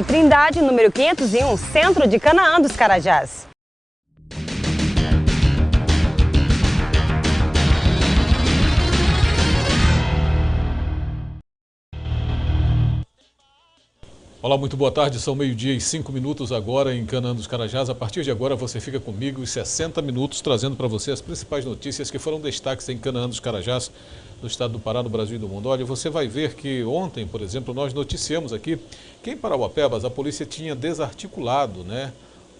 Trindade, número 501, centro de Canaã dos Carajás. Olá, muito boa tarde, são 12h05 agora em Canaã dos Carajás. A partir de agora você fica comigo os 60 minutos trazendo para você as principais notícias que foram destaques em Canaã dos Carajás, no estado do Pará, no Brasil e do mundo. Olha, você vai ver que ontem, por exemplo, nós noticiamos aqui que em Parauapebas a polícia tinha desarticulado,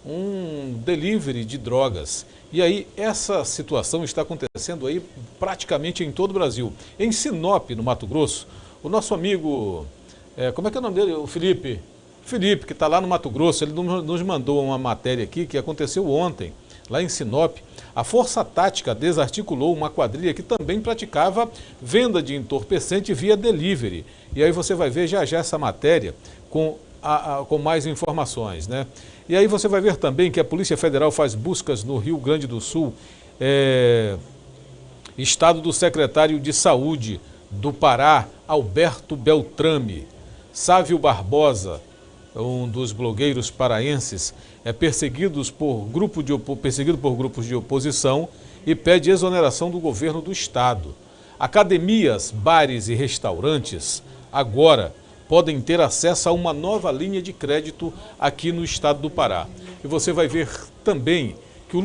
um delivery de drogas. E aí essa situação está acontecendo aí praticamente em todo o Brasil. Em Sinop, no Mato Grosso, o nosso amigo... como é que é o nome dele? O Felipe. Felipe, que está lá no Mato Grosso, ele nos mandou uma matéria aqui que aconteceu ontem, lá em Sinop. A Força Tática desarticulou uma quadrilha que também praticava venda de entorpecente via delivery. E aí você vai ver já essa matéria com mais informações, E aí você vai ver também que a Polícia Federal faz buscas no Rio Grande do Sul, estado do secretário de Saúde do Pará, Alberto Beltrame. Sávio Barbosa, um dos blogueiros paraenses, é perseguido por grupos de oposição e pede exoneração do governo do estado. Academias, bares e restaurantes agora podem ter acesso a uma nova linha de crédito aqui no estado do Pará. E você vai ver também que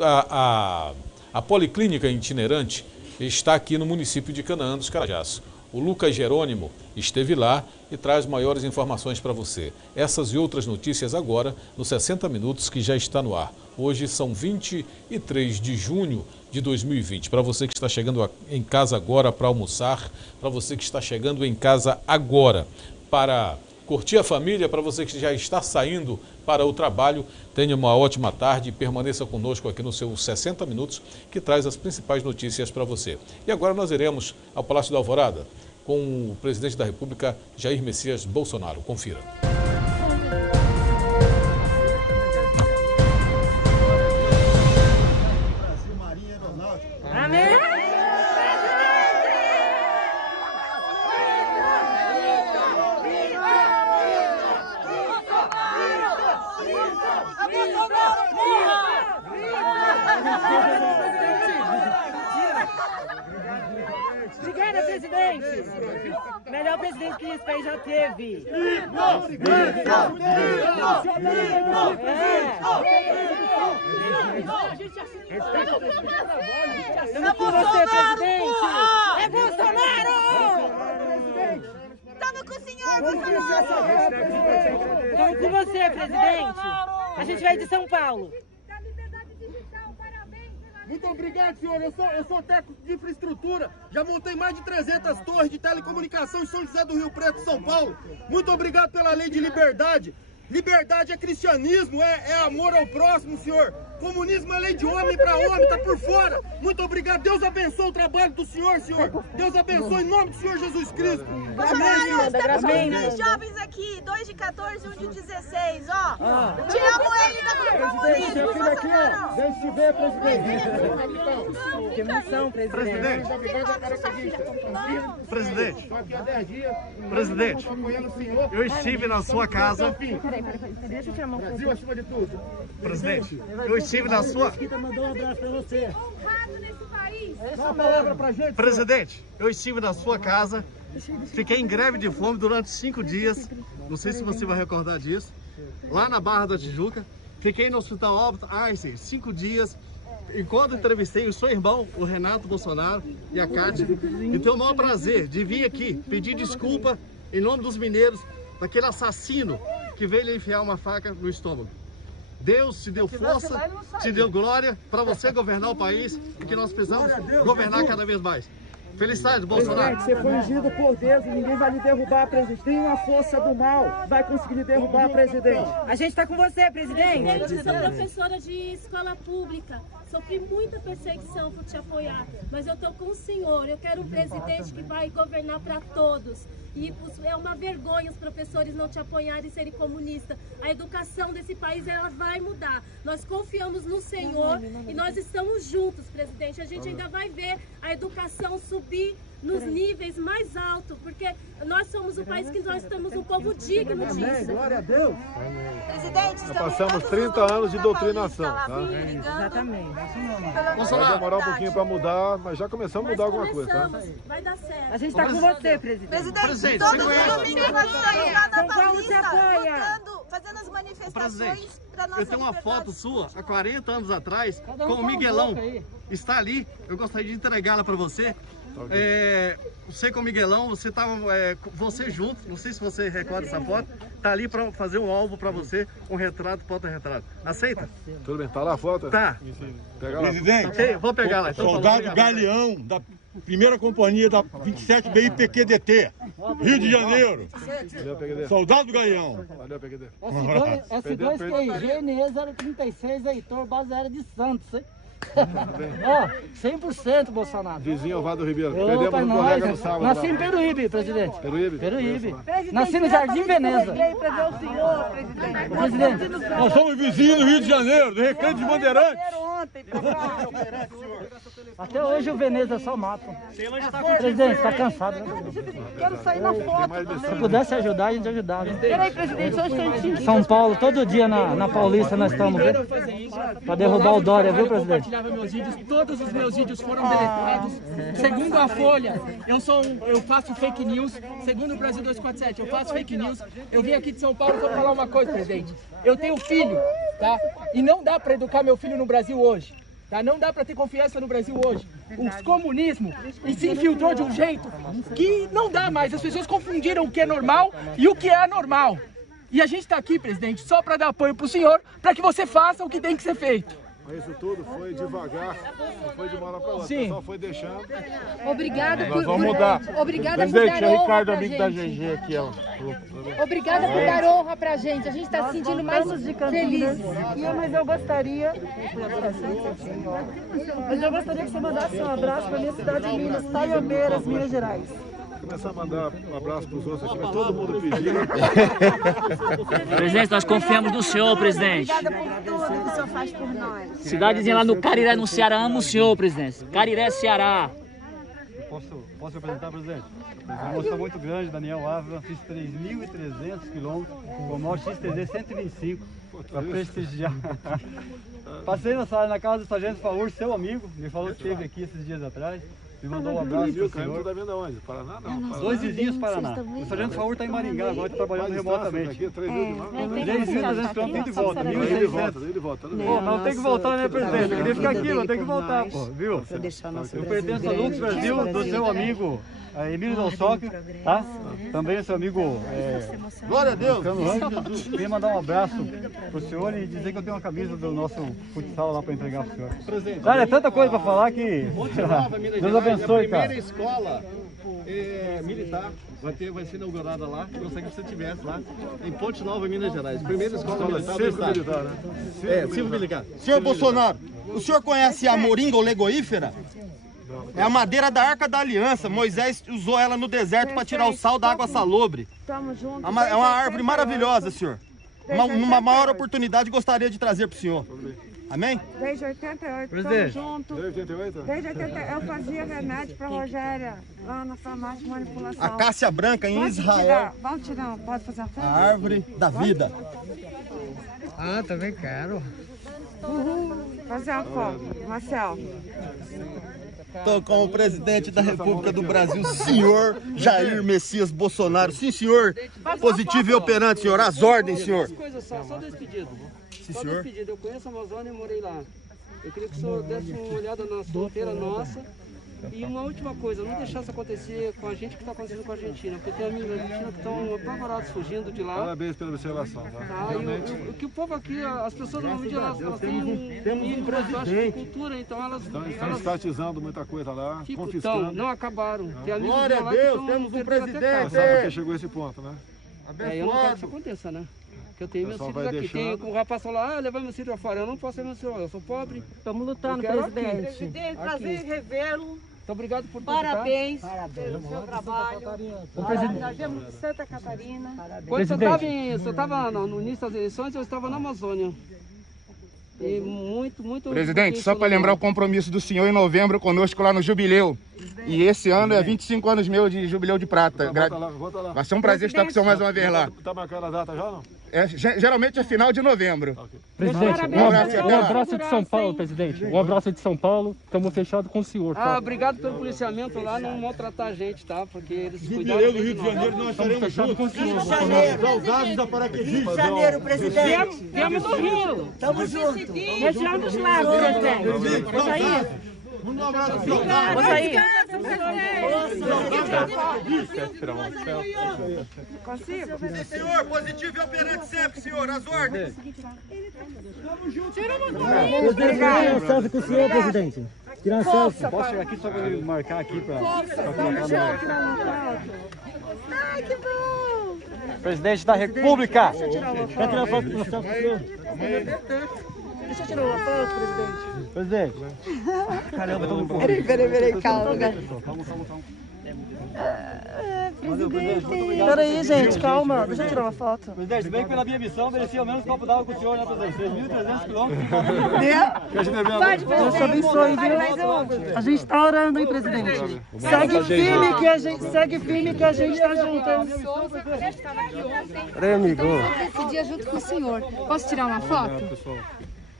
a Policlínica Itinerante está aqui no município de Canaã dos Carajás. O Lucas Jerônimo esteve lá e traz maiores informações para você. Essas e outras notícias agora, nos 60 minutos que já está no ar. Hoje são 23 de junho de 2020. Para você que está chegando em casa agora para almoçar, para você que está chegando em casa agora para curtir a família, para você que já está saindo para o trabalho, tenha uma ótima tarde e permaneça conosco aqui nos seus 60 minutos, que traz as principais notícias para você. E agora nós iremos ao Palácio da Alvorada com o presidente da República, Jair Messias Bolsonaro. Confira. Amém! Obrigada, presidente! Melhor presidente que esse país já teve! Estamos com você, presidente! É Bolsonaro! Estamos com o senhor, Bolsonaro! Estamos com você, presidente! A gente vai de São Paulo! Muito obrigado, senhor. Eu sou técnico de infraestrutura. Já montei mais de 300 torres de telecomunicação em São José do Rio Preto, São Paulo. Muito obrigado pela lei de liberdade. Liberdade é cristianismo, é amor ao próximo, senhor. Comunismo é lei de homem para homem, tá por fora. Muito obrigado. Deus abençoe o trabalho do senhor, senhor. Deus abençoe em nome do Senhor Jesus Cristo. Bolsonaro, estamos com os 3 jovens aqui, 2 de 14 e 1 de 16, ó. Tiramos ele da comunismo, Bolsonaro. Deixa eu ver, presidente. Que emoção, presidente! Presidente, presidente, eu estive na sua casa. Deixa eu tirar a mão. Brasil acima de tudo. Presidente, eu estive na sua... Mandou um abraço pra você. Errado nesse país. Dá uma palavra pra gente. Presidente, eu estive na sua casa, fiquei em greve de fome durante 5 dias, não sei se você vai recordar disso, lá na Barra da Tijuca, fiquei no Hospital Albert Einstein 5 dias, enquanto entrevistei o seu irmão, o Renato Bolsonaro e a Cátia, e tenho o maior prazer de vir aqui pedir desculpa em nome dos mineiros, daquele assassino que veio lhe enfiar uma faca no estômago. Deus te deu força, te deu glória para você governar o país e que nós precisamos governar cada vez mais. Felicidades, Bolsonaro. Presidente, você foi ungido por Deus e ninguém vai lhe derrubar, presidente. Nenhuma força do mal vai conseguir lhe derrubar, presidente. A gente está com você, presidente! Eu sou professora de escola pública, sofri muita perseguição por te apoiar, mas eu estou com o senhor, eu quero um presidente que vai governar para todos. E é uma vergonha os professores não te apoiarem e serem comunistas. A educação desse país, ela vai mudar. Nós confiamos no Senhor e nós estamos juntos, presidente. A gente ainda vai ver a educação subir nos níveis mais altos, porque nós somos um país que nós temos um povo digno disso. Glória a Deus. Presidente, Nós passamos 30 anos de doutrinação, tá? Exatamente. Vai demorar um pouquinho para mudar, mas já começamos a mudar alguma coisa, tá? Vai dar certo. A gente está com você, presidente. Presidente, todo domingo nós estamos lá na São Paulo te Paulista, apoia. lutando, fazendo as manifestações para nossa Eu tenho uma liberdade. foto sua, há 40 anos atrás, com o Miguelão. Está ali, eu gostaria de entregá-la para você. Você com o Miguelão, você estava você junto, não sei se você recorda essa foto, tá ali para fazer um alvo para você, um retrato, porta-retrato. Aceita? Tudo bem, tá lá a foto? Tá. Pega lá. Presidente, Ok, vou pegar lá. Então, soldado Galeão, da primeira companhia da 27 BIPQDT, Rio de Janeiro. Valeu, PQD. Soldado Galeão. Valeu, PQD. S2QG NE 036, Heitor, base aérea de Santos, hein? Ó, 100% Bolsonaro. Vizinho Ovado Ribeiro. Opa, Perdemos um colega no nós. sábado. Nasci lá. em Peruíbe, presidente. Peruíbe? Peruíbe. Nasci no Jardim Veneza. Presidente, Nós somos vizinhos do Rio de Janeiro, do Recreio de Bandeirantes. até hoje o Veneza só mata. Presidente, tá cansado, né? Quero sair na foto. Se pudesse ajudar, a gente ajudava. Peraí, presidente, só um instantinho. São Paulo, todo dia na Paulista nós estamos, viu? Pra derrubar o Dória, viu, presidente? Meus vídeos, todos os meus vídeos foram deletados. Segundo a Folha, eu faço fake news. Segundo o Brasil 247, eu faço fake news. Eu vim aqui de São Paulo para falar uma coisa, presidente. Eu tenho filho, tá? E não dá para educar meu filho no Brasil hoje. Tá? Não dá para ter confiança no Brasil hoje. O comunismo se infiltrou de um jeito que não dá mais. As pessoas confundiram o que é normal e o que é anormal. E a gente está aqui, presidente, só para dar apoio para o senhor, para que você faça o que tem que ser feito. Mas isso tudo foi devagar, não foi de uma hora para outra. Sim. Só foi deixando. Obrigada Nós vamos mudar. Obrigada por Presidente, dar é honra Ricardo, pra amigo da gente. GG aqui, ó. Obrigada por dar honra pra gente. A gente está se sentindo mais feliz. Mas eu gostaria que você mandasse um abraço para minha cidade de Minas, Taiobeiras, Minas Gerais. Começar a mandar um abraço para os outros aqui, mas todo mundo pediu. Presidente, nós confiamos no senhor, presidente. Obrigada por tudo que o senhor faz por nós. Cidadezinha lá no Cariré, no Ceará, ama o senhor, presidente. Cariré, Ceará. Posso apresentar, presidente? Uma emoção muito grande, Daniel Ávila, fiz 3.300 quilômetros com o maior XTZ 125 para prestigiar. Passei na casa do sargento Faur, seu amigo, me falou que esteve aqui esses dias atrás. Me mandou um abraço para o senhor. Tá vindo aonde? Paraná não. Paraná. Dois vizinhos Paraná. O sargento Faur está em Maringá, agora está trabalhando remotamente. 3.300 quilômetros de volta, 1.600. Ele volta. Pô, não tem que voltar, né, presidente? Eu queria ficar aqui, eu tenho que voltar, pô, viu? Eu pertenço ao Lux Brasil, do seu amigo Emílio Dalsocchio, tá? Também seu amigo Glória a Deus. Queria mandar um abraço pro senhor e dizer que eu tenho uma camisa do nosso futsal lá para entregar pro senhor. Cara, é tanta coisa para falar que Deus abençoe, cara. Primeira escola militar vai ser inaugurada lá. Eu gostaria que você estivesse lá em Ponte Nova, Minas Gerais. Primeira escola militar do estado. Civil militar. Senhor Bolsonaro, o senhor conhece a moringa ou legoífera? É a madeira da Arca da Aliança. Moisés usou ela no deserto para tirar o sal da água salobre. Tamo junto. É uma árvore maravilhosa, senhor. Numa maior oportunidade gostaria de trazer para o senhor. Amém? Desde 88, Presidente. tamo junto. Desde 88? Desde 88, eu fazia remédio pra Rogéria, lá na farmácia de manipulação. A cássia branca em Israel. Vamos tirar, pode fazer a A festa? árvore da vida. Ah, também quero. Fazer uma foto, Marcel. Estou com o presidente da República do Brasil, senhor Jair Messias Bolsonaro. Sim, senhor. Positivo e operante, senhor. As ordens, senhor. Só dois pedidos. Sim, Só senhor. dois pedidos. Eu conheço a Amazônia e morei lá. Eu queria que o senhor desse uma olhada na fronteira nossa. E uma última coisa, não deixar isso acontecer com a gente que está acontecendo com a Argentina, porque tem amigos da Argentina que estão apavorados fugindo de lá. Parabéns pela observação. Tá? E o que o povo aqui, as pessoas no vídeo, elas têm um presidente. cultura, então elas Estão estatizando muita coisa lá, então, confiscando. não acabaram. Tem amigos Glória a lá que Deus, estão temos um tentando até presidente. casa. Sabe que chegou a esse ponto, né? Eu não quero que isso aconteça, né? Porque eu tenho meus filhos aqui. Tem, o rapaz falou, levar meu filho fora. Eu não posso levar meu filho, eu sou pobre. Estamos lutando, presidente. Presidente, prazer em revê-lo. Muito obrigado por tudo, Parabéns tá? pelo seu trabalho. Nós viemos de Santa Catarina. Quando eu estava no início das eleições, eu estava na Amazônia. E muito... Presidente, só para lembrar o compromisso do senhor em novembro conosco lá no Jubileu. E esse ano é 25 anos meu de Jubileu de Prata. Volta lá. Vai ser um prazer estar com o senhor mais uma vez lá. Tá marcando a data já, não? Geralmente é final de novembro. Presidente, um abraço de São Paulo, presidente. Um abraço de São Paulo. Estamos fechados com o senhor. Tá? Obrigado pelo policiamento lá, não maltratar a gente, tá? Porque eles Jubileu do Rio de Janeiro, nós estaremos juntos com o senhor. Saudados da Paraquedista. Rio de Janeiro, presidente. Viemos do Rio. Tamo junto. Região dos Lagos, presidente. Isso aí. Um abraço, Isso aí. Consigo? Sim, senhor, positivo e operante sempre, senhor, as ordens. Tirar uma selfie com o senhor, presidente. Tirar uma selfie. Posso chegar aqui só para ele marcar aqui para Ai, que bom! Presidente da República. Deixa eu tirar uma foto. Quer tirar foto com o senhor? Deixa eu tirar uma foto, presidente. Presidente. Caramba, tô muito Peraí, calma. Presidente. Peraí, gente, calma. Deixa eu tirar uma foto. Presidente, bem que pela minha missão, merecia ao menos um copo d'água com o senhor, né, presidente? 6.300 quilômetros. Pode, Deus te abençoe, viu? A gente tá orando, hein, presidente? Segue firme que a gente tá junto. Peraí, amigo. Esse dia junto com o senhor. Posso tirar uma foto?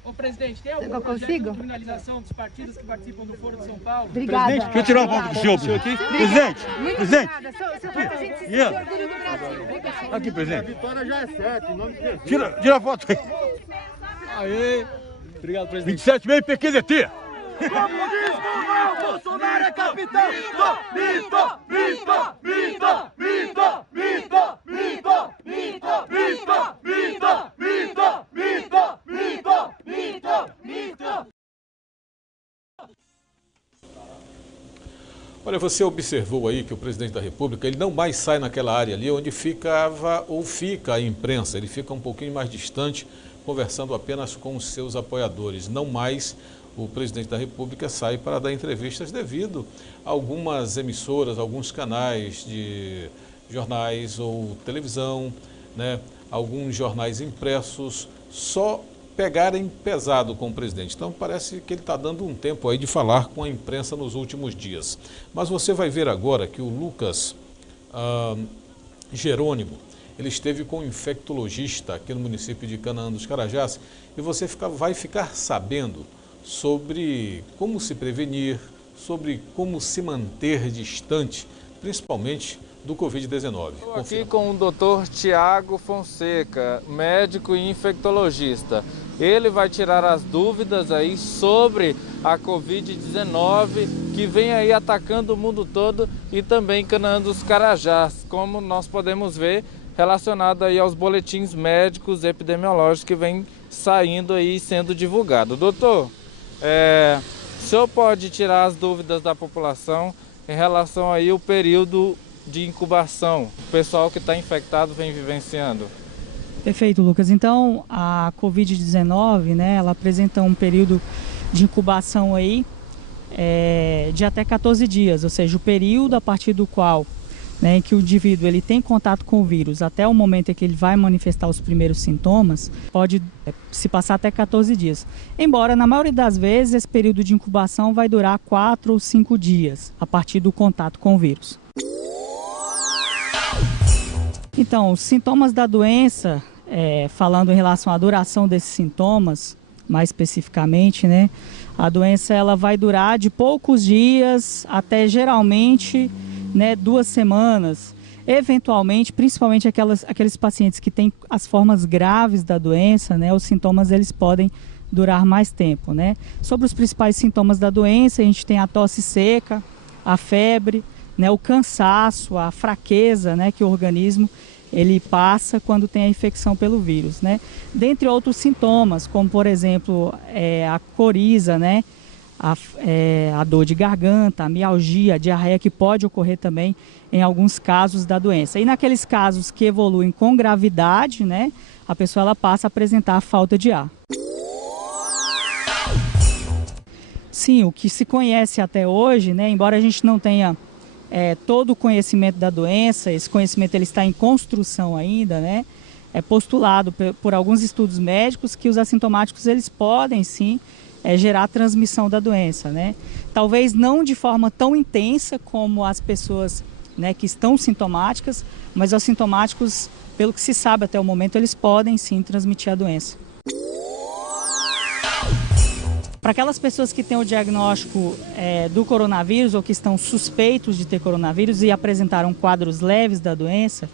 Ô, presidente, tem Eu algum projeto de consigo? criminalização dos partidos que participam do Foro de São Paulo? Obrigada. Presidente, deixa eu tirar uma foto com o senhor aqui. Presidente, presidente. Aqui, presidente. A vitória já é certa, em nome de Jesus. Tira a foto aí. Aê. Obrigado, presidente. 27 meio PQDT. Comunismo não, Bolsonaro é capitão. Olha, você observou aí que o presidente da República, ele não mais sai naquela área ali onde ficava ou fica a imprensa, ele fica um pouquinho mais distante, conversando apenas com os seus apoiadores. Não mais o presidente da República sai para dar entrevistas devido a algumas emissoras, alguns canais de jornais ou televisão, né, alguns jornais impressos, só pegarem pesado com o presidente. Então parece que ele está dando um tempo aí de falar com a imprensa nos últimos dias. Mas você vai ver agora que o Lucas Jerônimo, ele esteve com um infectologista aqui no município de Canaã dos Carajás e você vai ficar sabendo sobre como se prevenir, sobre como se manter distante, principalmente do Covid-19. Estou aqui com o Dr. Tiago Fonseca, médico e infectologista. Ele vai tirar as dúvidas aí sobre a Covid-19 que vem aí atacando o mundo todo e também Canaã dos Carajás, como nós podemos ver, relacionado aí aos boletins médicos epidemiológicos que vem saindo aí e sendo divulgado. Doutor, o senhor pode tirar as dúvidas da população em relação aí ao período de incubação, o pessoal que está infectado vem vivenciando? Perfeito, Lucas. Então, a Covid-19, né, ela apresenta um período de incubação aí de até 14 dias, ou seja, o período a partir do qual, né, em que o indivíduo ele tem contato com o vírus até o momento em que ele vai manifestar os primeiros sintomas, pode se passar até 14 dias. Embora, na maioria das vezes, esse período de incubação vai durar 4 ou 5 dias a partir do contato com o vírus. Então, os sintomas da doença, falando em relação à duração desses sintomas, mais especificamente, né, a doença ela vai durar de poucos dias até geralmente, né, 2 semanas. Eventualmente, principalmente aqueles pacientes que têm as formas graves da doença, né, os sintomas eles podem durar mais tempo, né. Sobre os principais sintomas da doença, a gente tem a tosse seca, a febre, né, o cansaço, a fraqueza, né, que o organismo ele passa quando tem a infecção pelo vírus, né? Dentre outros sintomas, como por exemplo a coriza, né, a dor de garganta, a mialgia, a diarreia, que pode ocorrer também em alguns casos da doença. E naqueles casos que evoluem com gravidade, né, a pessoa ela passa a apresentar a falta de ar. Sim, o que se conhece até hoje, né, embora a gente não tenha todo o conhecimento da doença, esse conhecimento ele está em construção ainda, né? é postulado por alguns estudos médicos que os assintomáticos eles podem sim gerar transmissão da doença, né? Talvez não de forma tão intensa como as pessoas, né, que estão sintomáticas, mas os assintomáticos, pelo que se sabe até o momento, eles podem sim transmitir a doença. Para aquelas pessoas que têm o diagnóstico do coronavírus ou que estão suspeitos de ter coronavírus e apresentaram quadros leves da doença,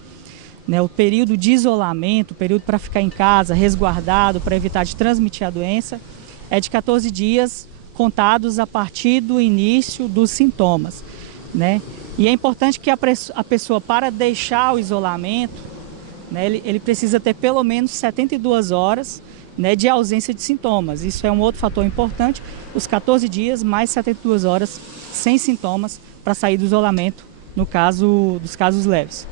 né, o período de isolamento, o período para ficar em casa, resguardado, para evitar de transmitir a doença, é de 14 dias contados a partir do início dos sintomas, né? E é importante que a pessoa, para deixar o isolamento, né, ele precisa ter pelo menos 72 horas, né, de ausência de sintomas. Isso é um outro fator importante, os 14 dias mais 72 horas sem sintomas para sair do isolamento, no caso dos casos leves.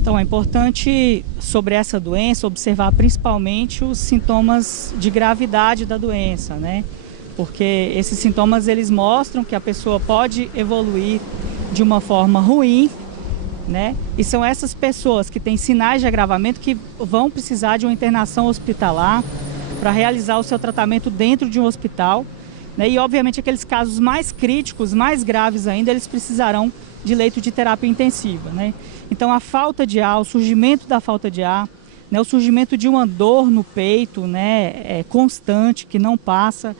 Então é importante sobre essa doença observar principalmente os sintomas de gravidade da doença, né? Porque esses sintomas eles mostram que a pessoa pode evoluir de uma forma ruim, né? E são essas pessoas que têm sinais de agravamento que vão precisar de uma internação hospitalar para realizar o seu tratamento dentro de um hospital, né? E obviamente aqueles casos mais críticos, mais graves ainda, eles precisarão de leito de terapia intensiva, né? Então a falta de ar, o surgimento da falta de ar, né? O surgimento de uma dor no peito, né? Constante, que não passa,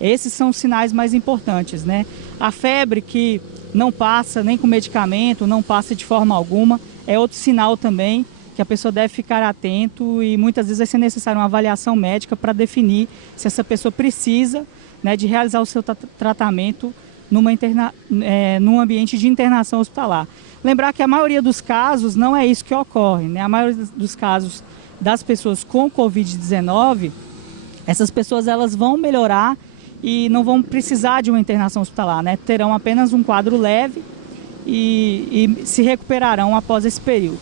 esses são os sinais mais importantes, né? A febre que não passa nem com medicamento, não passa de forma alguma, é outro sinal também que a pessoa deve ficar atento e muitas vezes vai ser necessária uma avaliação médica para definir se essa pessoa precisa, né, de realizar o seu tratamento num ambiente de internação hospitalar. Lembrar que a maioria dos casos não é isso que ocorre, né? A maioria dos casos das pessoas com Covid-19, essas pessoas elas vão melhorar e não vão precisar de uma internação hospitalar, né? Terão apenas um quadro leve e se recuperarão após esse período.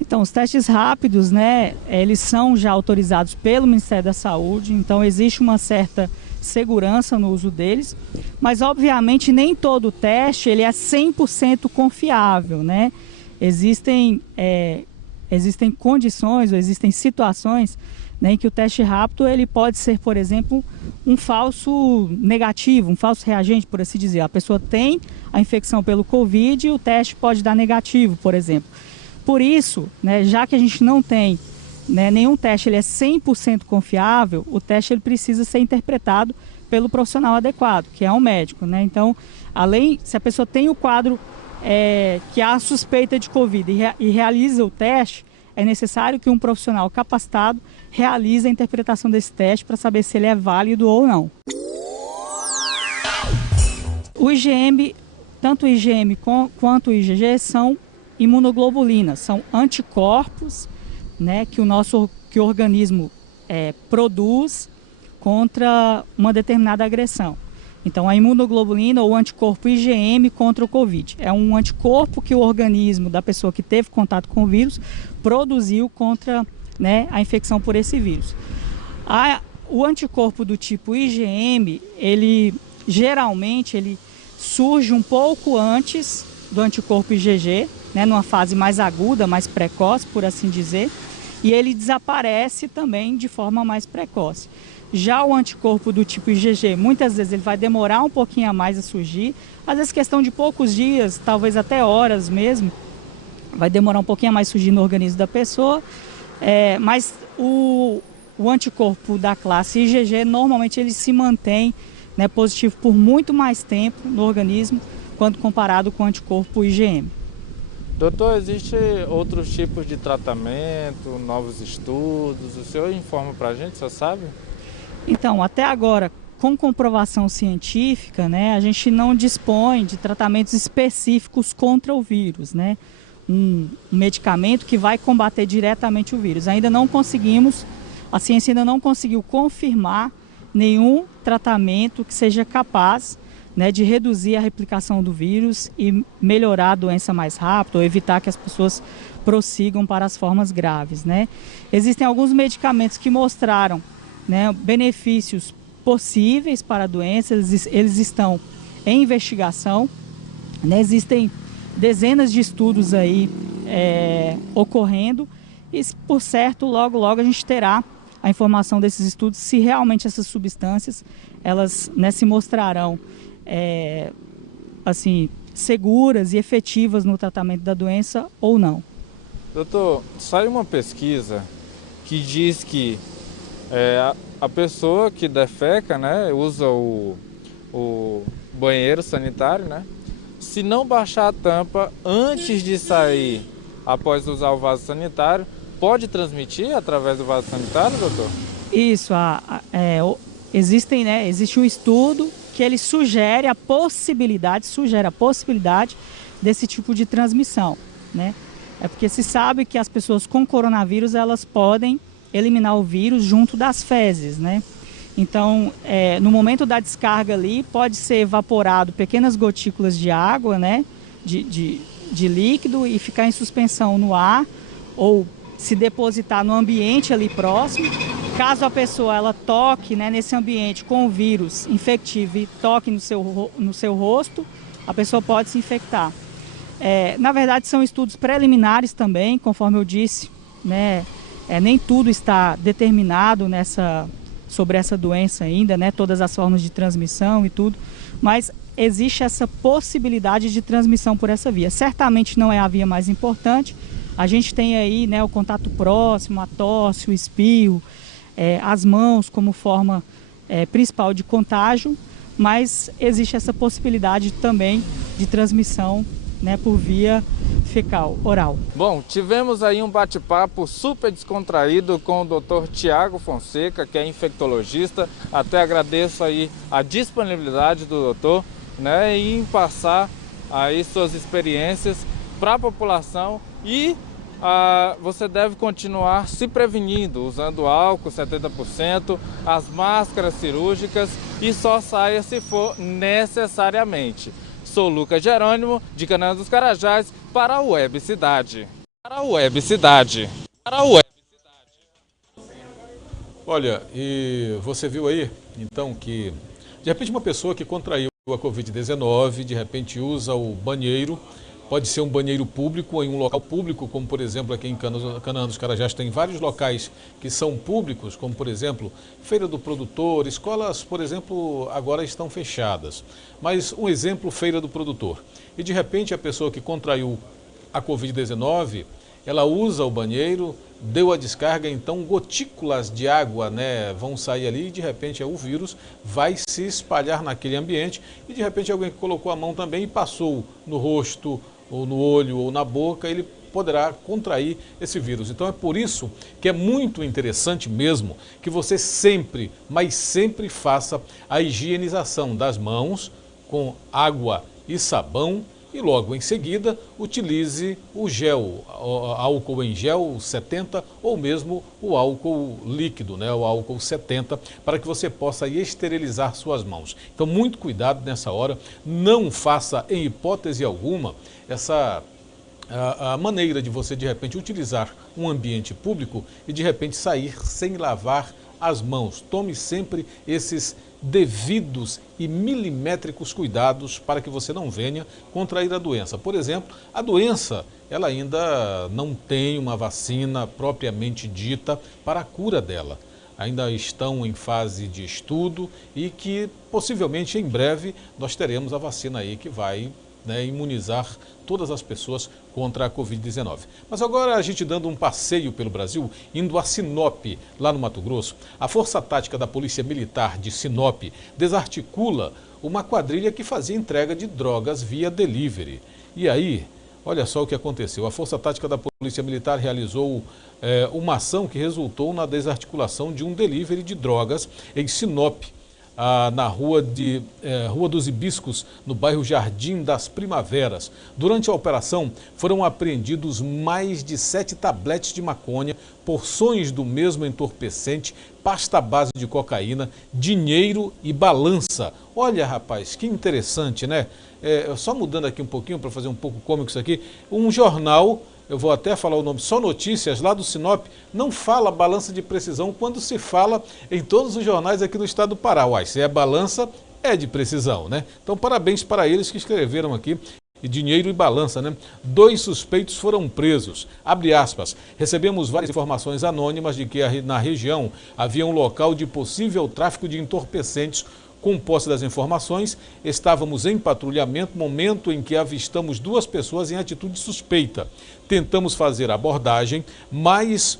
Então, os testes rápidos, né, eles são já autorizados pelo Ministério da Saúde, então existe uma certa segurança no uso deles, mas obviamente nem todo teste ele é 100% confiável, né? Existem condições ou existem situações, né, em que o teste rápido ele pode ser, por exemplo, um falso negativo, um falso reagente, por assim dizer. A pessoa tem a infecção pelo Covid e o teste pode dar negativo, por exemplo. Por isso, né, já que a gente não tem, né, nenhum teste ele é 100% confiável, o teste ele precisa ser interpretado pelo profissional adequado, que é um médico, né? Então, se a pessoa tem o quadro que há suspeita de Covid e realiza o teste, é necessário que um profissional capacitado realize a interpretação desse teste para saber se ele é válido ou não. O IgM, tanto o IgM quanto o IgG são imunoglobulinas, são anticorpos, né, que o organismo produz contra uma determinada agressão. Então, a imunoglobulina ou anticorpo IgM contra o Covid é um anticorpo que o organismo da pessoa que teve contato com o vírus produziu contra, né, a infecção por esse vírus. O anticorpo do tipo IgM, geralmente surge um pouco antes do anticorpo IgG, né, numa fase mais aguda, mais precoce, por assim dizer, e ele desaparece também de forma mais precoce. Já o anticorpo do tipo IgG, muitas vezes ele vai demorar um pouquinho a mais a surgir, às vezes questão de poucos dias, talvez até horas mesmo, vai demorar um pouquinho a mais surgir no organismo da pessoa, mas o anticorpo da classe IgG, normalmente ele se mantém, né, positivo por muito mais tempo no organismo, quando comparado com o anticorpo IgM. Doutor, existem outros tipos de tratamento, novos estudos? O senhor informa para a gente, o senhor sabe? Então, até agora, com comprovação científica, né, a gente não dispõe de tratamentos específicos contra o vírus, né? Um medicamento que vai combater diretamente o vírus. Ainda não conseguimos, a ciência ainda não conseguiu confirmar nenhum tratamento que seja capaz, né, de reduzir a replicação do vírus e melhorar a doença mais rápido ou evitar que as pessoas prossigam para as formas graves, né? Existem alguns medicamentos que mostraram, né, benefícios possíveis para a doença, eles estão em investigação, né? Existem dezenas de estudos aí ocorrendo e, por certo, logo a gente terá a informação desses estudos se realmente essas substâncias elas, né, se mostrarão assim, seguras e efetivas no tratamento da doença ou não. Doutor, saiu uma pesquisa que diz que a pessoa que defeca, né, usa o banheiro sanitário, né, se não baixar a tampa antes de sair, após usar o vaso sanitário, pode transmitir através do vaso sanitário, doutor? Isso, existe um estudo que ele sugere a possibilidade desse tipo de transmissão, né? É porque se sabe que as pessoas com coronavírus, elas podem eliminar o vírus junto das fezes, né? Então, no momento da descarga ali, pode ser evaporado pequenas gotículas de água, né? De líquido e ficar em suspensão no ar ou se depositar no ambiente ali próximo. Caso a pessoa ela toque, né, nesse ambiente com o vírus infectivo e toque no seu rosto, a pessoa pode se infectar. Na verdade, são estudos preliminares também, conforme eu disse, né? Nem tudo está determinado sobre essa doença ainda, né? Todas as formas de transmissão e tudo, mas existe essa possibilidade de transmissão por essa via. Certamente não é a via mais importante. A gente tem aí, né, o contato próximo, a tosse, o espirro, as mãos como forma principal de contágio, mas existe essa possibilidade também de transmissão, né, por via fecal, oral. Bom, tivemos aí um bate-papo super descontraído com o Dr. Tiago Fonseca, que é infectologista. Até agradeço aí a disponibilidade do doutor, né, em passar aí suas experiências para a população e você deve continuar se prevenindo, usando álcool 70%, as máscaras cirúrgicas e só saia se for necessariamente. Sou Lucas Jerônimo, de Canaã dos Carajás, para a Web Cidade. Olha, e você viu aí, então, que de repente uma pessoa que contraiu a Covid-19, de repente usa o banheiro, pode ser um banheiro público em um local público, como por exemplo aqui em Canaã dos Carajás tem vários locais que são públicos, como por exemplo Feira do Produtor, escolas, por exemplo, agora estão fechadas. Mas um exemplo, Feira do Produtor. E de repente a pessoa que contraiu a Covid-19, ela usa o banheiro, deu a descarga, então gotículas de água, né, vão sair ali e de repente o vírus vai se espalhar naquele ambiente e de repente alguém que colocou a mão também e passou no rosto, ou no olho, ou na boca, ele poderá contrair esse vírus. Então é por isso que é muito interessante mesmo que você sempre, mas sempre faça a higienização das mãos com água e sabão e logo em seguida utilize o gel, álcool em gel 70 ou mesmo o álcool líquido, né, o álcool 70, para que você possa esterilizar suas mãos. Então muito cuidado nessa hora, não faça em hipótese alguma a maneira de você de repente utilizar um ambiente público e de repente sair sem lavar as mãos. Tome sempre esses devidos e milimétricos cuidados para que você não venha contrair a doença. Por exemplo, a doença, ela ainda não tem uma vacina propriamente dita para a cura dela. Ainda estão em fase de estudo e que possivelmente em breve nós teremos a vacina aí que vai, né, imunizar todas as pessoas contra a Covid-19. Mas agora a gente dando um passeio pelo Brasil, indo a Sinop, lá no Mato Grosso, a Força Tática da Polícia Militar de Sinop desarticula uma quadrilha que fazia entrega de drogas via delivery. E aí, olha só o que aconteceu. A Força Tática da Polícia Militar realizou uma ação que resultou na desarticulação de um delivery de drogas em Sinop, na Rua dos Hibiscos, no bairro Jardim das Primaveras. Durante a operação, foram apreendidos mais de 7 tabletes de maconha, porções do mesmo entorpecente, pasta base de cocaína, dinheiro e balança. Olha, rapaz, que interessante, né? Só mudando aqui um pouquinho para fazer um pouco cômico isso aqui, um jornal, eu vou até falar o nome, Só Notícias, lá do Sinop, não fala balança de precisão quando se fala em todos os jornais aqui do estado do Pará. Uai, se é balança, é de precisão, né? Então, parabéns para eles que escreveram aqui e dinheiro e balança, né? 2 suspeitos foram presos. Abre aspas. Recebemos várias informações anônimas de que na região havia um local de possível tráfico de entorpecentes. Com posse das informações, estávamos em patrulhamento, momento em que avistamos 2 pessoas em atitude suspeita. Tentamos fazer a abordagem, mas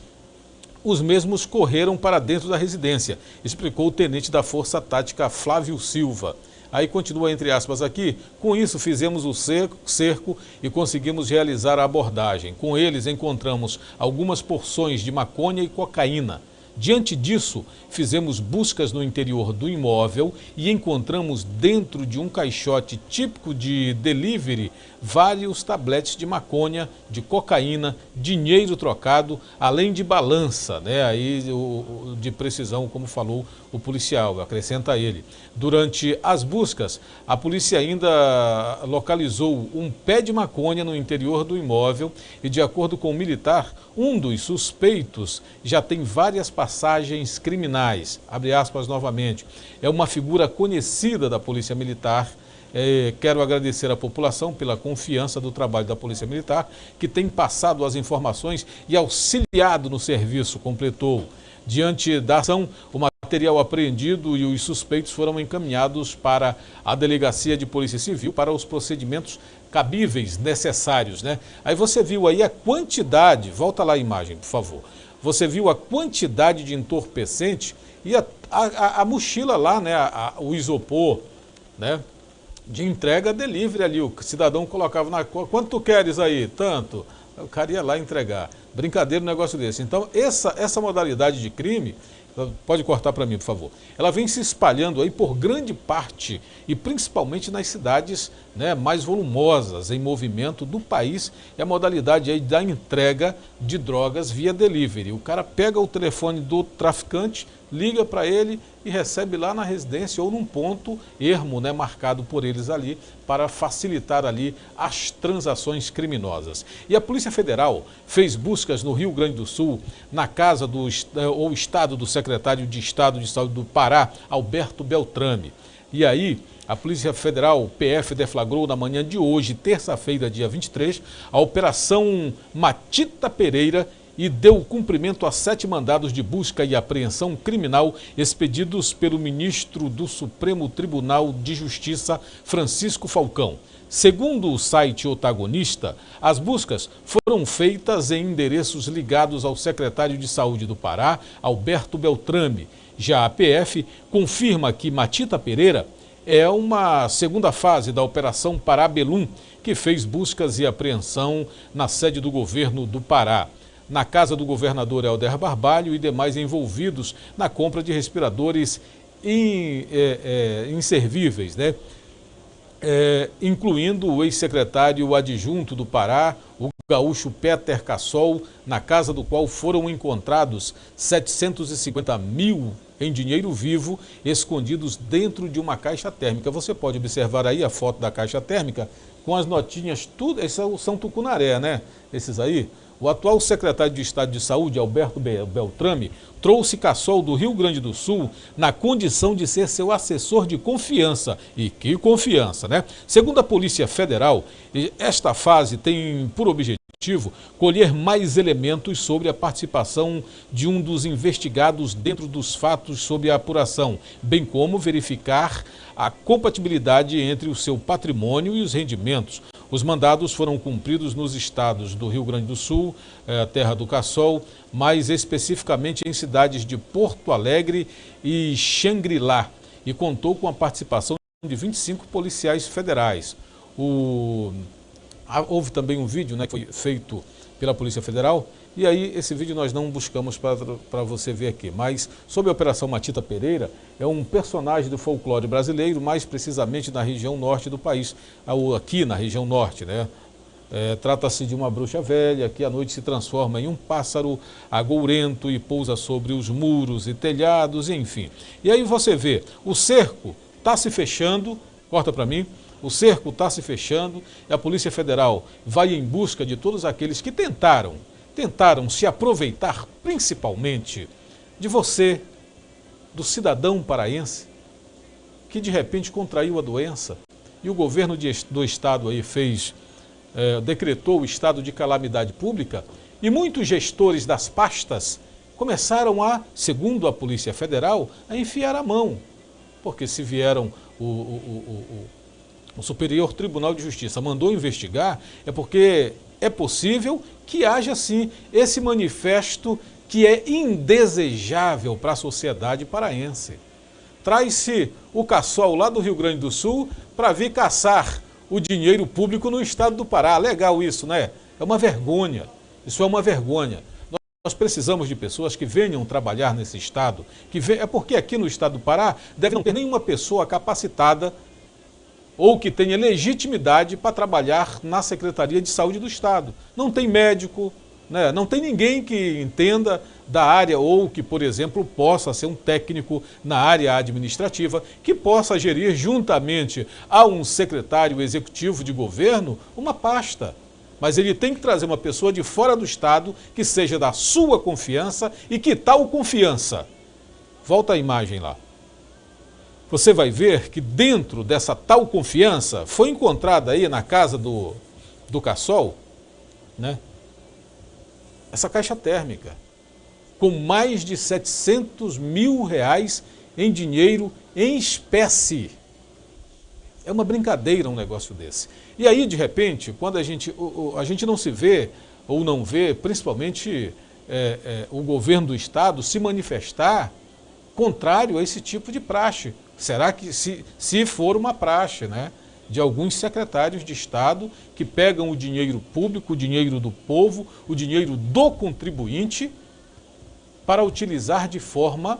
os mesmos correram para dentro da residência, explicou o tenente da Força Tática Flávio Silva. Aí continua entre aspas aqui, com isso fizemos o cerco e conseguimos realizar a abordagem. Com eles encontramos algumas porções de maconha e cocaína. Diante disso, fizemos buscas no interior do imóvel e encontramos dentro de um caixote típico de delivery vários tabletes de maconha, de cocaína, dinheiro trocado, além de balança, né? Aí de precisão, como falou o policial, acrescenta ele. Durante as buscas, a polícia ainda localizou um pé de maconha no interior do imóvel e, de acordo com o militar, um dos suspeitos já tem várias passagens criminais. Abre aspas novamente. É uma figura conhecida da Polícia Militar. Quero agradecer à população pela confiança do trabalho da Polícia Militar, que tem passado as informações e auxiliado no serviço, completou. Diante da ação, o material apreendido e os suspeitos foram encaminhados para a Delegacia de Polícia Civil para os procedimentos cabíveis necessários, né? Aí você viu aí a quantidade, volta lá a imagem, por favor. Você viu a quantidade de entorpecente e a mochila lá, né? O isopor, né? De entrega delivery ali, o cidadão colocava na cor, quanto tu queres aí? Tanto. O cara ia lá entregar. Brincadeira um negócio desse. Então, essa modalidade de crime, pode cortar para mim, por favor, ela vem se espalhando aí por grande parte e principalmente nas cidades, né, mais volumosas em movimento do país. É a modalidade aí da entrega de drogas via delivery. O cara pega o telefone do traficante, liga para ele e recebe lá na residência ou num ponto ermo, né, marcado por eles ali para facilitar ali as transações criminosas. E a Polícia Federal fez buscas no Rio Grande do Sul, na casa ou estado do secretário de Estado de Saúde do Pará, Alberto Beltrame. E aí, a Polícia Federal, PF, deflagrou na manhã de hoje, terça-feira, dia 23, a Operação Matita Pereira, e deu cumprimento a 7 mandados de busca e apreensão criminal expedidos pelo ministro do Supremo Tribunal de Justiça, Francisco Falcão. Segundo o site Otagonista, as buscas foram feitas em endereços ligados ao secretário de Saúde do Pará, Alberto Beltrame. Já a PF confirma que Matita Pereira é uma segunda fase da Operação Parabelum, que fez buscas e apreensão na sede do governo do Pará, na casa do governador Helder Barbalho e demais envolvidos na compra de respiradores inservíveis, né? Incluindo o ex-secretário adjunto do Pará, o gaúcho Peter Cassol, na casa do qual foram encontrados 750 mil em dinheiro vivo escondidos dentro de uma caixa térmica. Você pode observar aí a foto da caixa térmica com as notinhas, tudo, esses são tucunaré, né? Esses aí. O atual secretário de Estado de Saúde, Alberto Beltrame, trouxe Cassol do Rio Grande do Sul na condição de ser seu assessor de confiança. E que confiança, né? Segundo a Polícia Federal, esta fase tem por objetivo colher mais elementos sobre a participação de um dos investigados dentro dos fatos sob a apuração, bem como verificar a compatibilidade entre o seu patrimônio e os rendimentos. Os mandados foram cumpridos nos estados do Rio Grande do Sul, terra do Cassol, mais especificamente em cidades de Porto Alegre e Xangri-Lá, e contou com a participação de 25 policiais federais. Houve também um vídeo, né, que foi feito pela Polícia Federal, e aí esse vídeo nós não buscamos para você ver aqui, mas sobre a Operação Matita Pereira, é um personagem do folclore brasileiro, mais precisamente na região norte do país, aqui na região norte, né? Trata-se de uma bruxa velha que à noite se transforma em um pássaro agourento e pousa sobre os muros e telhados, enfim. E aí você vê, o cerco está se fechando, corta para mim, o cerco está se fechando e a Polícia Federal vai em busca de todos aqueles que tentaram se aproveitar principalmente de você, do cidadão paraense, que de repente contraiu a doença e o governo do estado aí decretou o estado de calamidade pública, e muitos gestores das pastas começaram segundo a Polícia Federal, a enfiar a mão. Porque se vieram, o Superior Tribunal de Justiça mandou investigar, é porque é possível que haja sim esse manifesto que é indesejável para a sociedade paraense. Traz-se o Cassol lá do Rio Grande do Sul para vir caçar o dinheiro público no estado do Pará. Legal isso, né? É uma vergonha. Isso é uma vergonha. Nós precisamos de pessoas que venham trabalhar nesse estado. É porque aqui no estado do Pará deve não ter nenhuma pessoa capacitada ou que tenha legitimidade para trabalhar na Secretaria de Saúde do estado. Não tem médico, né? Não tem ninguém que entenda da área ou que, por exemplo, possa ser um técnico na área administrativa, que possa gerir juntamente a um secretário executivo de governo uma pasta. Mas ele tem que trazer uma pessoa de fora do estado que seja da sua confiança e que tal confiança. Volta a imagem lá. Você vai ver que dentro dessa tal confiança foi encontrada aí na casa do Cassol, né, essa caixa térmica com mais de 700 mil reais em dinheiro em espécie. É uma brincadeira um negócio desse. E aí, de repente, quando a gente não se vê, ou não vê, principalmente o governo do estado se manifestar contrário a esse tipo de praxe. Será que, se for uma praxe, né, de alguns secretários de estado que pegam o dinheiro público, o dinheiro do povo, o dinheiro do contribuinte, para utilizar de forma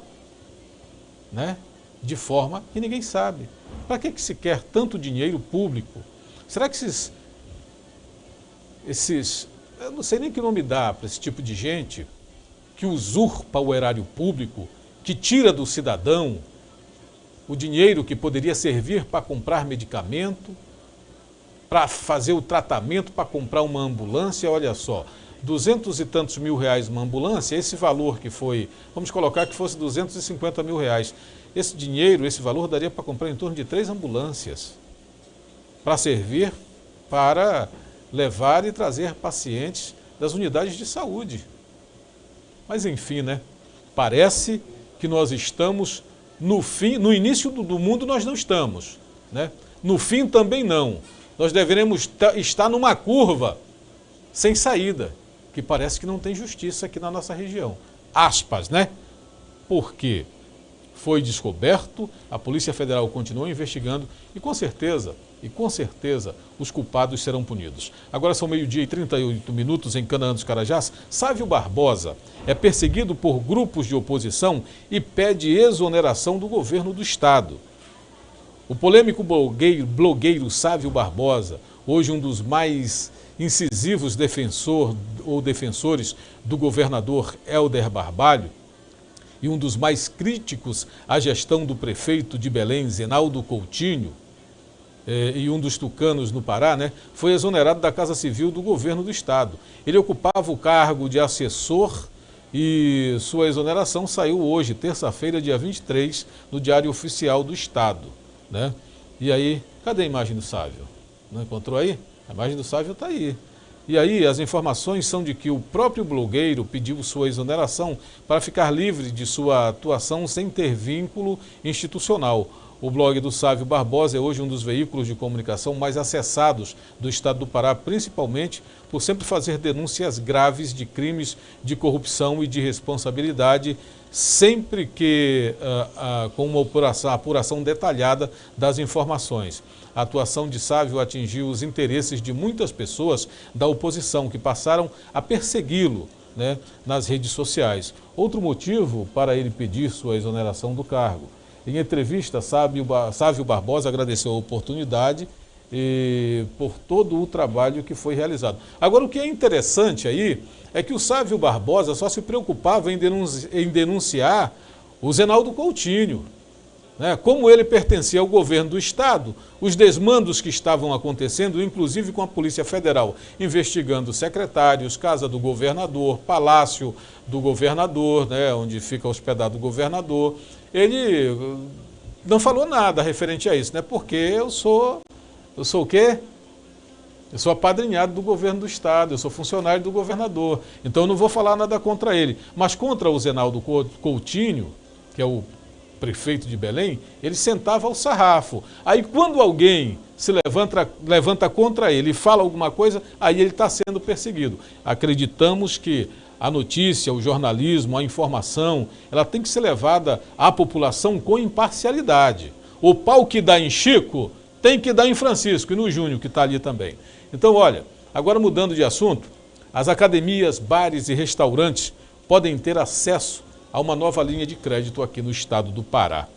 que ninguém sabe. Para que se quer tanto dinheiro público? Será que eu não sei nem que nome dá para esse tipo de gente que usurpa o erário público, que tira do cidadão o dinheiro que poderia servir para comprar medicamento, para fazer o tratamento, para comprar uma ambulância? Olha só, 200 e tantos mil reais uma ambulância, esse valor que foi, vamos colocar que fosse 250 mil reais. Esse dinheiro, esse valor daria para comprar em torno de 3 ambulâncias, para servir para levar e trazer pacientes das unidades de saúde. Mas enfim, né? Parece que nós estamos no fim, no início do mundo nós não estamos, né? No fim também não. Nós deveremos estar numa curva sem saída, que parece que não tem justiça aqui na nossa região. Aspas, né? Porque foi descoberto, a Polícia Federal continua investigando e com certeza os culpados serão punidos. Agora são 12h38 em Canaã dos Carajás. Sávio Barbosa é perseguido por grupos de oposição e pede exoneração do governo do estado. O polêmico blogueiro Sávio Barbosa, hoje um dos mais incisivos defensores do governador Helder Barbalho, e um dos mais críticos à gestão do prefeito de Belém, Zenaldo Coutinho, e um dos tucanos no Pará, né, foi exonerado da Casa Civil do governo do estado. Ele ocupava o cargo de assessor e sua exoneração saiu hoje, terça-feira, dia 23, no Diário Oficial do Estado, né? E aí, cadê a imagem do Sávio? Não encontrou aí? A imagem do Sávio está aí. E aí as informações são de que o próprio blogueiro pediu sua exoneração para ficar livre de sua atuação sem ter vínculo institucional. O blog do Sávio Barbosa é hoje um dos veículos de comunicação mais acessados do estado do Pará, principalmente por sempre fazer denúncias graves de crimes de corrupção e de responsabilidade, sempre que com uma apuração detalhada das informações. A atuação de Sávio atingiu os interesses de muitas pessoas da oposição que passaram a persegui-lo, né, nas redes sociais. Outro motivo para ele pedir sua exoneração do cargo. Em entrevista, Sávio Barbosa agradeceu a oportunidade e por todo o trabalho que foi realizado. Agora, o que é interessante aí é que o Sávio Barbosa só se preocupava em denunciar o Zenaldo Coutinho, né? Como ele pertencia ao governo do estado, os desmandos que estavam acontecendo, inclusive com a Polícia Federal, investigando secretários, casa do governador, palácio do governador, né, onde fica hospedado o governador, ele não falou nada referente a isso, né? Porque eu sou Eu sou o quê? Eu sou apadrinhado do governo do estado, eu sou funcionário do governador. Então eu não vou falar nada contra ele. Mas contra o Zenaldo Coutinho, que é o prefeito de Belém, ele sentava ao sarrafo. Aí quando alguém se levanta contra ele e fala alguma coisa, aí ele está sendo perseguido. Acreditamos que a notícia, o jornalismo, a informação, ela tem que ser levada à população com imparcialidade. O pau que dá em Chico tem que dar em Francisco e no Júnior, que está ali também. Então, olha, agora mudando de assunto, as academias, bares e restaurantes podem ter acesso a uma nova linha de crédito aqui no estado do Pará.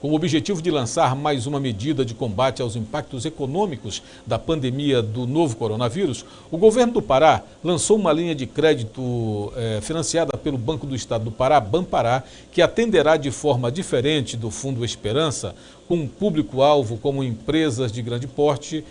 Com o objetivo de lançar mais uma medida de combate aos impactos econômicos da pandemia do novo coronavírus, o governo do Pará lançou uma linha de crédito financiada pelo Banco do Estado do Pará, Banpará, que atenderá de forma diferente do Fundo Esperança, com um público-alvo como empresas de grande porte,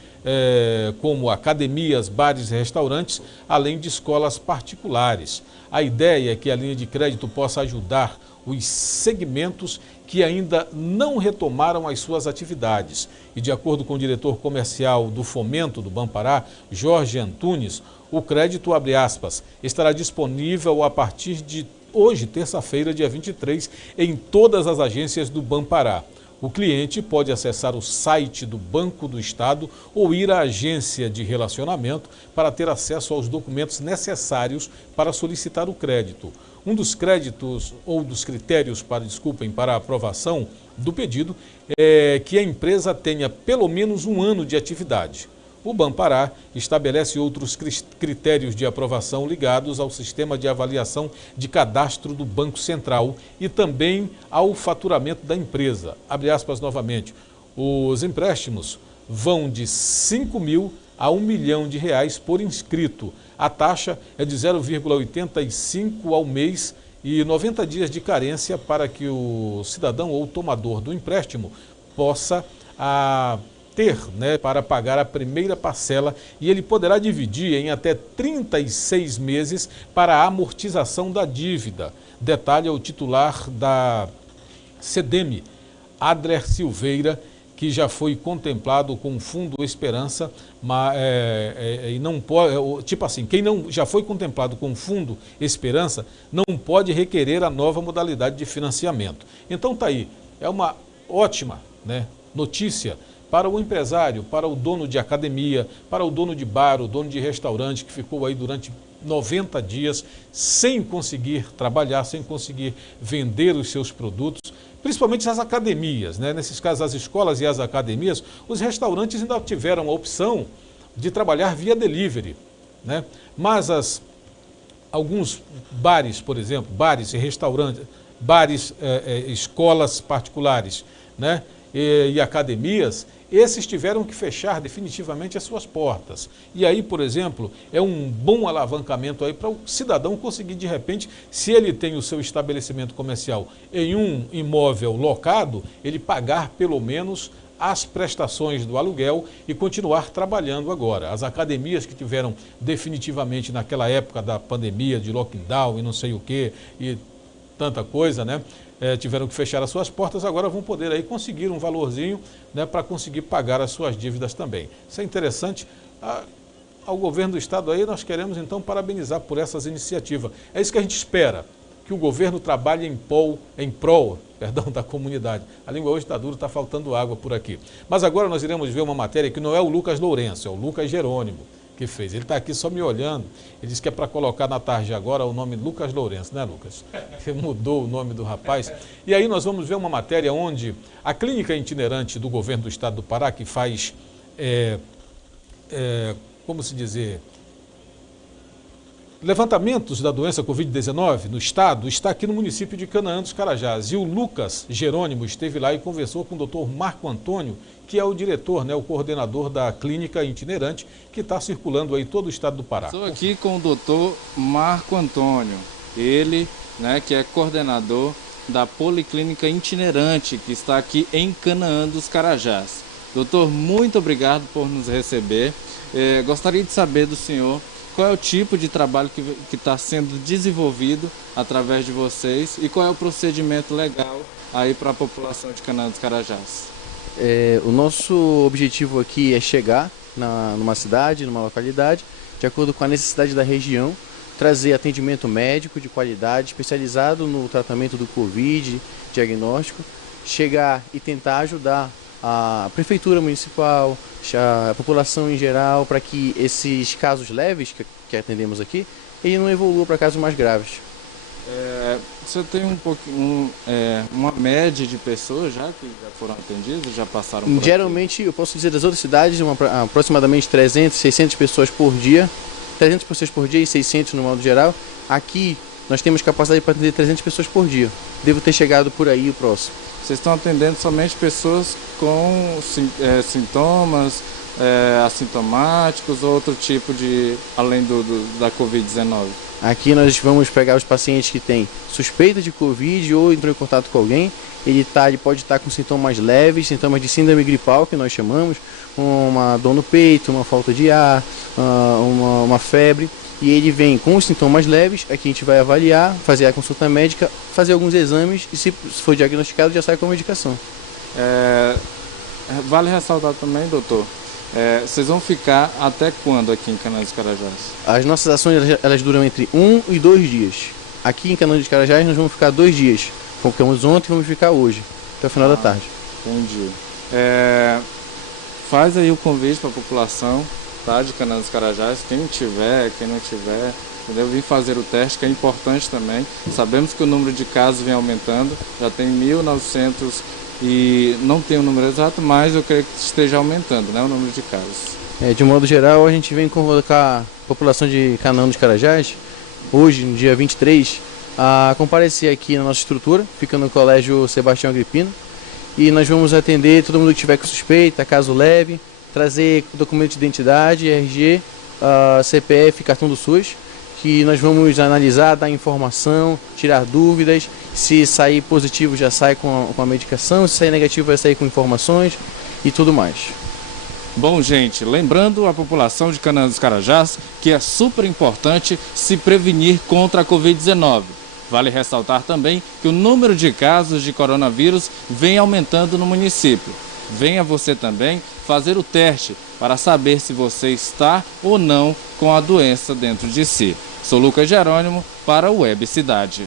como academias, bares e restaurantes, além de escolas particulares. A ideia é que a linha de crédito possa ajudar os segmentos que ainda não retomaram as suas atividades. E de acordo com o diretor comercial do Fomento do Banpará, Jorge Antunes, o crédito, abre aspas, estará disponível a partir de hoje, terça-feira, dia 23, em todas as agências do Banpará. O cliente pode acessar o site do Banco do Estado ou ir à agência de relacionamento para ter acesso aos documentos necessários para solicitar o crédito. Um dos créditos ou dos critérios para a aprovação do pedido é que a empresa tenha pelo menos 1 ano de atividade. O Banpará estabelece outros critérios de aprovação ligados ao sistema de avaliação de cadastro do Banco Central e também ao faturamento da empresa. Abre aspas novamente, os empréstimos vão de 5 mil a 1 milhão de reais por inscrito. A taxa é de 0,85 ao mês e 90 dias de carência para que o cidadão ou tomador do empréstimo possa ter, para pagar a primeira parcela, e ele poderá dividir em até 36 meses para a amortização da dívida. Detalha o titular da CEDEME, Adler Silveira, que já foi contemplado com o Fundo Esperança, e não pode, tipo assim, quem não já foi contemplado com o Fundo Esperança não pode requerer a nova modalidade de financiamento. Então tá aí, é uma ótima notícia para o empresário, para o dono de academia, para o dono de bar, o dono de restaurante que ficou aí durante 90 dias sem conseguir trabalhar, sem conseguir vender os seus produtos, principalmente as academias, nesses casos as escolas e as academias. Os restaurantes ainda tiveram a opção de trabalhar via delivery, mas alguns bares, por exemplo, bares e restaurantes, bares, escolas particulares, e academias, esses tiveram que fechar definitivamente as suas portas. E aí, por exemplo, é um bom alavancamento aí para o cidadão conseguir, de repente, se ele tem o seu estabelecimento comercial em um imóvel locado, ele pagar pelo menos as prestações do aluguel e continuar trabalhando agora. As academias que tiveram definitivamente naquela época da pandemia, de lockdown e não sei o que, e tanta coisa, tiveram que fechar as suas portas, agora vão poder aí conseguir um valorzinho para conseguir pagar as suas dívidas também. Isso é interessante. Ao governo do estado aí nós queremos então parabenizar por essas iniciativas. É isso que a gente espera, que o governo trabalhe em prol da comunidade. A língua hoje está dura, está faltando água por aqui. Mas agora nós iremos ver uma matéria que não é o Lucas Lourenço, é o Lucas Jerônimo que fez. Ele está aqui só me olhando, ele disse que é para colocar na tarde agora o nome Lucas Lourenço, Lucas? Você mudou o nome do rapaz. E aí nós vamos ver uma matéria onde a clínica itinerante do governo do estado do Pará, que faz, como se dizer, levantamentos da doença Covid-19 no estado, está aqui no município de Canaã dos Carajás. E o Lucas Jerônimo esteve lá e conversou com o doutor Marco Antônio, que é o diretor, o coordenador da clínica itinerante, que está circulando aí todo o estado do Pará. Estou aqui com o doutor Marco Antônio, ele, que é coordenador da Policlínica Itinerante, que está aqui em Canaã dos Carajás. Doutor, muito obrigado por nos receber. Gostaria de saber do senhor qual é o tipo de trabalho que está sendo desenvolvido através de vocês e qual é o procedimento legal aí para a população de Canaã dos Carajás. O nosso objetivo aqui é chegar numa cidade, numa localidade, de acordo com a necessidade da região, trazer atendimento médico de qualidade, especializado no tratamento do Covid, diagnóstico, chegar e tentar ajudar a prefeitura municipal, a população em geral, para que esses casos leves que atendemos aqui, ele não evolua para casos mais graves. Você tem uma média de pessoas já que já foram atendidas, já passaram por Geralmente, eu posso dizer das outras cidades, aproximadamente 300, 600 pessoas por dia, 300 pessoas por dia e 600 no modo geral. Aqui nós temos capacidade para atender 300 pessoas por dia. Devo ter chegado por aí o próximo. Vocês estão atendendo somente pessoas com sintomas assintomáticos ou outro tipo de, além da Covid-19? Aqui nós vamos pegar os pacientes que têm suspeita de Covid ou entrou em contato com alguém. Ele pode estar com sintomas leves, sintomas de síndrome gripal, que nós chamamos, uma dor no peito, uma falta de ar, uma febre. E ele vem com os sintomas leves, aqui a gente vai avaliar, fazer a consulta médica, fazer alguns exames e se for diagnosticado já sai com a medicação. Vale ressaltar também, doutor, vocês vão ficar até quando aqui em Canaã dos Carajás? As nossas ações elas duram entre 1 e 2 dias. Aqui em Canaã dos Carajás nós vamos ficar 2 dias. Ficamos ontem e vamos ficar hoje, até o final da tarde. Entendi. Faz aí o convite para a população, tá, de Canaã dos Carajás, quem tiver, quem não tiver, entendeu? Vim fazer o teste, que é importante também. Sabemos que o número de casos vem aumentando, já tem 1.900 e não tem o número exato, mas eu creio que esteja aumentando, né, o número de casos. De modo geral, a gente vem convocar a população de Canaã dos Carajás, hoje, no dia 23, a comparecer aqui na nossa estrutura, fica no Colégio Sebastião Agripino, e nós vamos atender todo mundo que tiver com suspeita, caso leve, trazer documento de identidade, RG, CPF, cartão do SUS, que nós vamos analisar, dar informação, tirar dúvidas. Se sair positivo já sai com a medicação, se sair negativo vai sair com informações e tudo mais. Bom, gente, lembrando a população de Canaã dos Carajás que é super importante se prevenir contra a Covid-19. Vale ressaltar também que o número de casos de coronavírus vem aumentando no município. Venha você também fazer o teste para saber se você está ou não com a doença dentro de si. Sou Lucas Jerônimo para a Web Cidade.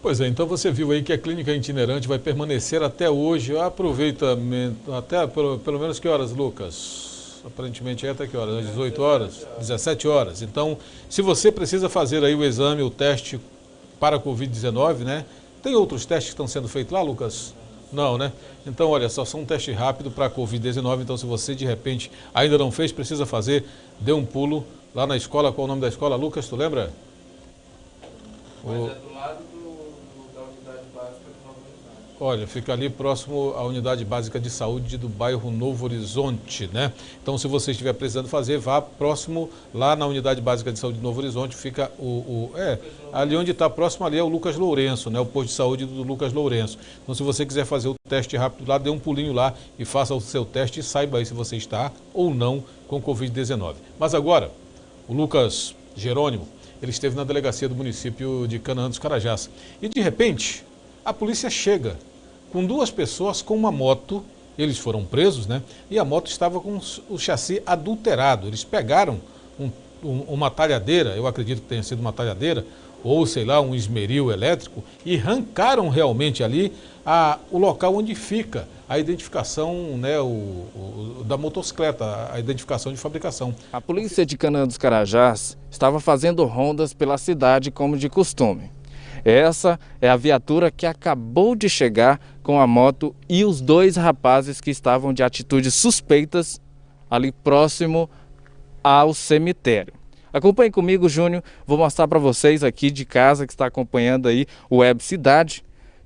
Pois é, então você viu aí que a clínica itinerante vai permanecer até hoje. Aproveitamento, até pelo menos que horas, Lucas? Aparentemente é até que horas? 18 horas? 17 horas. Então, se você precisa fazer aí o exame, o teste para a Covid-19, né? Tem outros testes que estão sendo feitos lá, Lucas? Não, né? Então, olha, só um teste rápido para a Covid-19. Então, se você de repente ainda não fez, precisa fazer, dê um pulo lá na escola. Qual o nome da escola, Lucas? Tu lembra? Mas é do lado da unidade básica de Novo Horizonte. Olha, fica ali próximo à unidade básica de saúde do bairro Novo Horizonte, né? Então, se você estiver precisando fazer, vá próximo lá na unidade básica de saúde do Novo Horizonte. Fica ali onde está próximo ali é o Lucas Lourenço, né? O posto de saúde do Lucas Lourenço. Então, se você quiser fazer o teste rápido lá, dê um pulinho lá e faça o seu teste e saiba aí se você está ou não com Covid-19. Mas agora, o Lucas Jerônimo, ele esteve na delegacia do município de Canaã dos Carajás. E de repente, a polícia chega com 2 pessoas com uma moto. Eles foram presos, né? E a moto estava com o chassi adulterado. Eles pegaram uma talhadeira, eu acredito que tenha sido uma talhadeira, ou sei lá, um esmeril elétrico, e arrancaram realmente ali o local onde fica a identificação, né, da motocicleta, a identificação de fabricação. A polícia de Canaã dos Carajás estava fazendo rondas pela cidade como de costume. Essa é a viatura que acabou de chegar com a moto e os 2 rapazes que estavam de atitudes suspeitas ali próximo ao cemitério. Acompanhe comigo, Júnior, vou mostrar para vocês aqui de casa que está acompanhando aí o Web Cidade,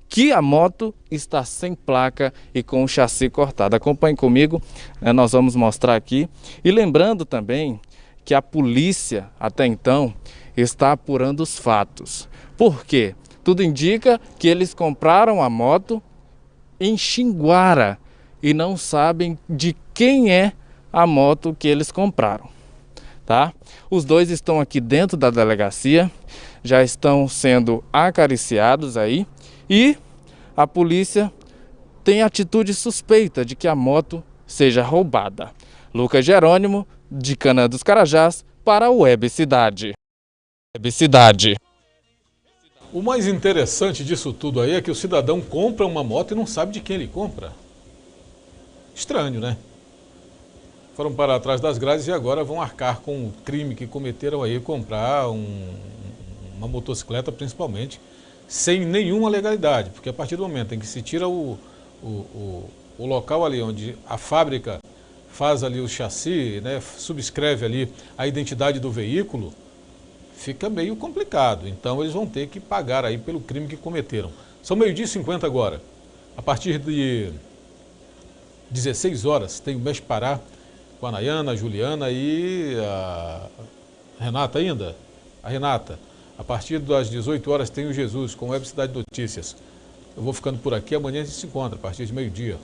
que a moto está sem placa e com o chassi cortado. Acompanhe comigo, nós vamos mostrar aqui. E lembrando também que a polícia, até então, está apurando os fatos. Por quê? Tudo indica que eles compraram a moto em Xinguara e não sabem de quem é a moto que eles compraram. Tá? Os 2 estão aqui dentro da delegacia, já estão sendo acariciados aí e a polícia tem atitude suspeita de que a moto seja roubada. Lucas Jerônimo, de Canaã dos Carajás, para o Web Cidade. O mais interessante disso tudo aí é que o cidadão compra uma moto e não sabe de quem ele compra. Estranho, né? Foram para trás das grades e agora vão arcar com o crime que cometeram aí, comprar uma motocicleta principalmente, sem nenhuma legalidade, porque a partir do momento em que se tira o local ali onde a fábrica faz ali o chassi, né, subscreve ali a identidade do veículo, fica meio complicado. Então eles vão ter que pagar aí pelo crime que cometeram. São 12h50 agora. A partir de 16 horas tem o Mês Pará com a Nayana, a Juliana e a Renata ainda. A Renata. A partir das 18 horas tem o Jesus com o Web Cidade Notícias. Eu vou ficando por aqui, amanhã a gente se encontra, a partir de meio-dia.